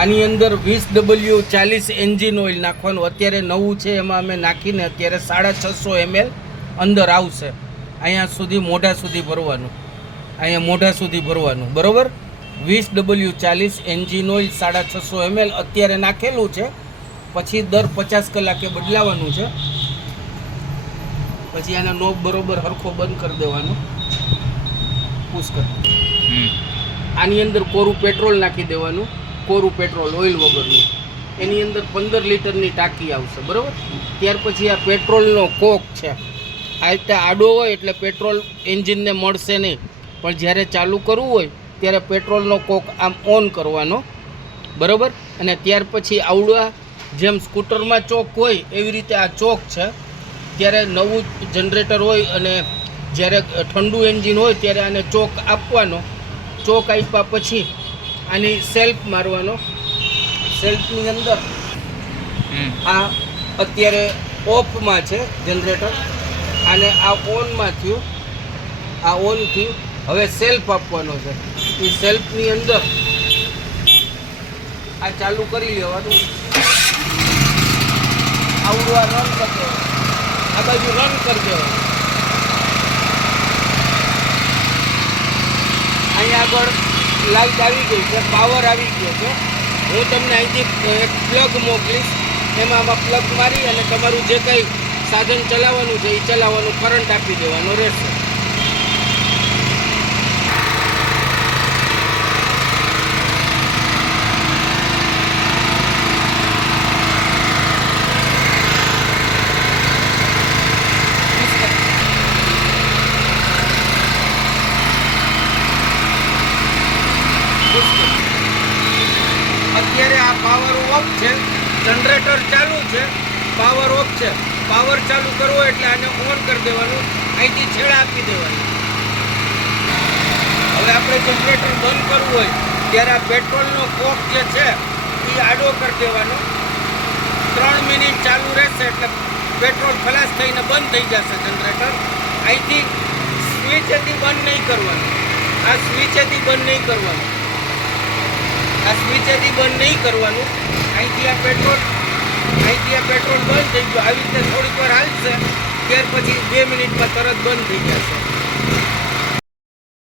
આની અંદર 20W40 engine oil નાખવાનું. અત્યારે નવું છે, એમાં અમે નાખીને અત્યારે 650 ml અંદર આવશે. અહીંયા સુધી મોઢા સુધી ભરવાનું, અહીંયા મોઢા સુધી ભરવાનું, બરાબર. 20W40 એન્જિન ઓઇલ 650 ml અત્યારે નાખેલું છે. પછી દર 50 કલાકે બદલાવાનું છે. પછી આના નોબ બરોબર હરખો બંધ કરી દેવાનો, પુશ કરી. આની અંદર કોરું પેટ્રોલ નાખી દેવાનું, કોરું પેટ્રોલ ઓઇલ વગરનું. એની અંદર 15 લીટરની ટાંકી આવશે, બરાબર. ત્યાર પછી આ પેટ્રોલનો કોક છે. આ રીતે આડો હોય એટલે પેટ્રોલ એન્જિનને મળશે નહીં, પણ જ્યારે ચાલુ કરવું હોય ત્યારે પેટ્રોલનો કોક આમ ઓન કરવાનો, બરાબર. અને ત્યાર પછી આવડા જેમ સ્કૂટરમાં ચોક હોય એવી રીતે આ ચોક છે. ત્યારે નવું જનરેટર હોય અને જ્યારે ઠંડુ એન્જિન હોય ત્યારે આને ચોક આપવાનો. ચોક આપ્યા પછી આની સેલ્ફ મારવાનો. સેલ્ફની અંદર આ અત્યારે ઓફમાં છે જનરેટર, અને આ ઓનમાં થયું, આ ઓન થયું. હવે સેલ્ફ આપવાનો છે. એ સેલ્ફની અંદર આ ચાલુ કરી લેવાનું. આવડું આ રન કરી દેવાનું, આ બાજુ રન કરી દેવાનું. અહીંયા આગળ લાઇટ આવી ગઈ છે, પાવર આવી ગયો છે. હું તમને અહીંથી એક પ્લગ મોકલીશ, એમાં આમાં પ્લગ મારી અને તમારું જે કંઈ સાધન ચલાવવાનું છે એ ચલાવવાનું, કરંટ આપી દેવાનો રહેશે. અત્યારે આ પાવર ઓફ છે, જનરેટર ચાલુ છે, પાવર ઓફ છે. પાવર ચાલુ કરવો એટલે આને ઓન કરી દેવાનું, અહીંથી છેડા આપી દેવાનું. હવે આપણે જનરેટર બંધ કરવું હોય ત્યારે આ પેટ્રોલનો કોક જે છે એ આડો કરી દેવાનો. 3 મિનિટ ચાલુ રહેશે એટલે પેટ્રોલ ખલાસ થઈને બંધ થઈ જશે જનરેટર. અહીંથી સ્વિચેથી બંધ નહીં કરવાનું, આ સ્વિચેથી બંધ નહીં કરવાનું, આ સ્વિચેથી બંધ નહીં કરવાનું. અહીંથી આ પેટ્રોલ બંધ થઈ ગયું. આવી રીતે થોડીક વાર હાલશે, ત્યાર પછી 2 મિનિટમાં તરત બંધ થઈ જશે.